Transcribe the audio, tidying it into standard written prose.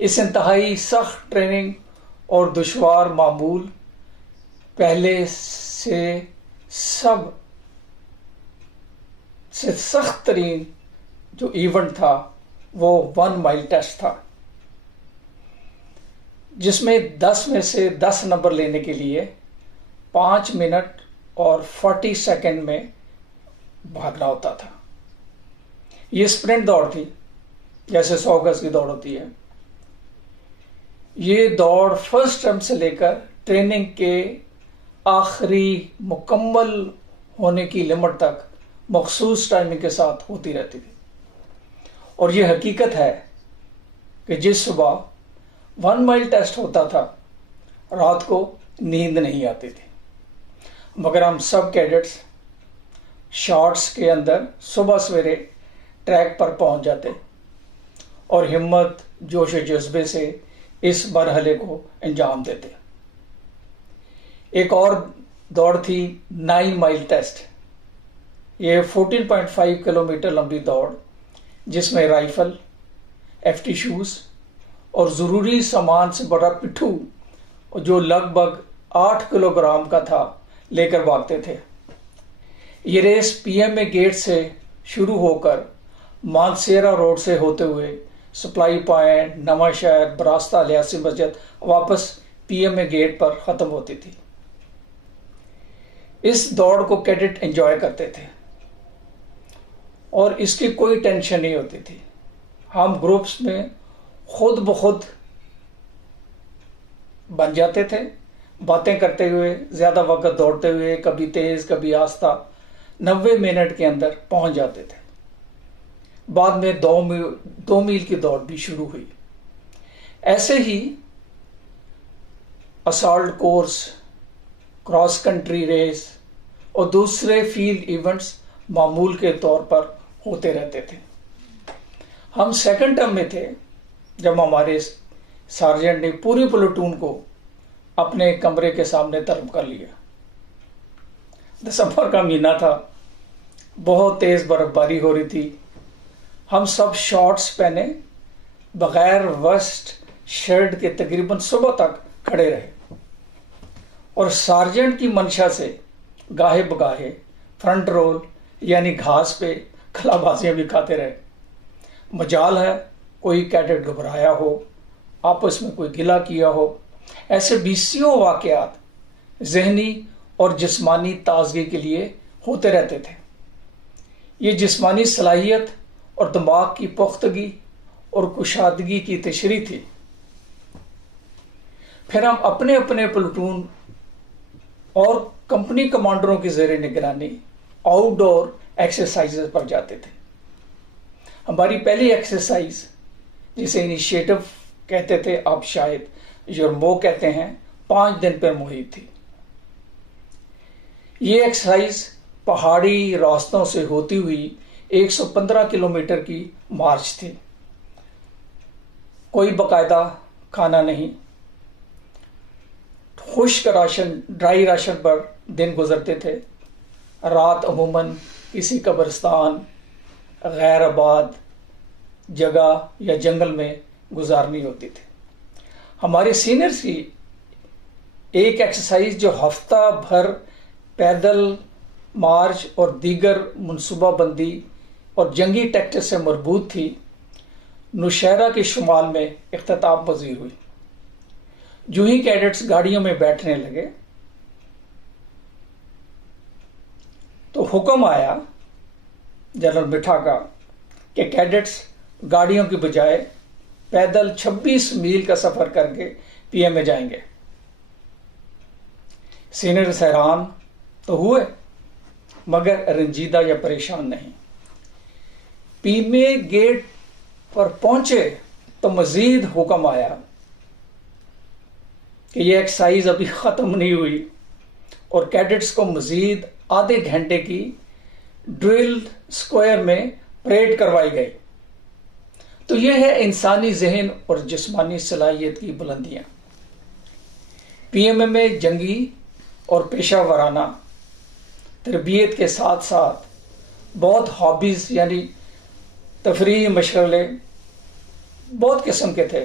اس انتہائی سخت ٹریننگ اور دشوار معمول پہلے سے سب سے سخت ترین جو ایونٹ تھا وہ 1 مائل ٹیسٹ تھا، جس میں 10 میں سے 10 نمبر لینے کے لیے 5 منٹ اور 40 سیکنڈ میں بھاگنا ہوتا تھا۔ یہ اسپرنٹ دوڑ تھی، جیسے 100 گز کی دوڑ ہوتی ہے۔ یہ دوڑ فرسٹ ٹرم سے لے کر ٹریننگ کے آخری مکمل ہونے کی لمٹ تک مخصوص ٹائمنگ کے ساتھ ہوتی رہتی تھی۔ اور یہ حقیقت ہے کہ جس صبح 1 مائل ٹیسٹ ہوتا تھا رات کو نیند نہیں آتی تھی، مگر ہم سب کیڈٹس شارٹس کے اندر صبح سویرے ٹریک پر پہنچ جاتے اور ہمت جوش و جذبے سے اس مرحلے کو انجام دیتے۔ ایک اور دوڑ تھی 9 مائل ٹیسٹ۔ یہ 14.5 کلومیٹر لمبی دوڑ، جس میں رائفل، FT شوز اور ضروری سامان سے بڑا پٹھو جو لگ بھگ 8 کلو گرام کا تھا لے کر بھاگتے تھے۔ یہ ریس PMA گیٹ سے شروع ہو کر مانسیرا روڈ سے ہوتے ہوئے سپلائی پوائنٹ، نواں شہر، براستہ، الیاسی مسجد واپس PMA گیٹ پر ختم ہوتی تھی۔ اس دوڑ کو کیڈٹ انجوائے کرتے تھے اور اس کی کوئی ٹینشن نہیں ہوتی تھی۔ ہم گروپس میں خود بخود بن جاتے تھے، باتیں کرتے ہوئے، زیادہ وقت دوڑتے ہوئے، کبھی تیز کبھی آہستہ، 90 منٹ کے اندر پہنچ جاتے تھے۔ بعد میں 2 میل کی دوڑ بھی شروع ہوئی۔ ایسے ہی assault course, cross country race اور دوسرے فیلڈ ایونٹس معمول کے طور پر ہوتے رہتے تھے۔ ہم سیکنڈ ٹرم میں تھے جب ہمارے سارجنٹ نے پوری پلٹون کو اپنے کمرے کے سامنے طلب کر لیا۔ دسمبر کا مہینہ تھا، بہت تیز برف باری ہو رہی تھی۔ ہم سب شارٹس پہنے بغیر ویسٹ شرٹ کے تقریباً صبح تک کھڑے رہے اور سارجنٹ کی منشا سے گاہے بگاہے فرنٹ رول یعنی گھاس پہ کھلا بازیاں بھی کھاتے رہے۔ مجال ہے کوئی کیڈٹ گھبرایا ہو، آپس میں کوئی گلہ کیا ہو، ایسے بیسیوں واقعات ذہنی اور جسمانی تازگی کے لیے ہوتے رہتے تھے۔ یہ جسمانی صلاحیت اور دماغ کی پختگی اور کشادگی کی تشریح تھی۔ پھر ہم اپنے اپنے پلٹون اور کمپنی کمانڈروں کی زیر نگرانی آؤٹ ڈور ایکسرسائز پر جاتے تھے۔ ہماری پہلی ایکسرسائز، جسے انیشیٹو کہتے تھے، آپ شاید یورمو کہتے ہیں، 5 دن پر محیط تھی۔ یہ ایکسرسائز پہاڑی راستوں سے ہوتی ہوئی 115 کلومیٹر کی مارچ تھی۔ کوئی باقاعدہ کھانا نہیں، خشک راشن، ڈرائی راشن پر دن گزرتے تھے۔ رات عموماً کسی قبرستان، غیر آباد جگہ یا جنگل میں گزارنی ہوتی تھی۔ ہمارے سینئرز کی ایک ایکسرسائز جو ہفتہ بھر پیدل مارچ اور دیگر منصوبہ بندی اور جنگی ٹیکٹس سے مربوط تھی، نوشہرہ کے شمال میں اختتام پذیر ہوئی۔ جو ہی کیڈٹس گاڑیوں میں بیٹھنے لگے تو حکم آیا جنرل مٹھا کا کہ کیڈٹس گاڑیوں کی بجائے پیدل 26 میل کا سفر کر کے PMA جائیں گے۔ سینئرز حیران تو ہوئے مگر رنجیدہ یا پریشان نہیں۔ PMA گیٹ پر پہنچے تو مزید حکم آیا کہ یہ ایکسرسائز ابھی ختم نہیں ہوئی اور کیڈٹس کو مزید آدھے گھنٹے کی ڈرل سکوائر میں پریڈ کروائی گئی۔ تو یہ ہے انسانی ذہن اور جسمانی صلاحیت کی بلندیاں۔ PMA میں جنگی اور پیشہ ورانہ تربیت کے ساتھ ساتھ بہت ہابیز یعنی تفریحی مشغلے بہت قسم کے تھے۔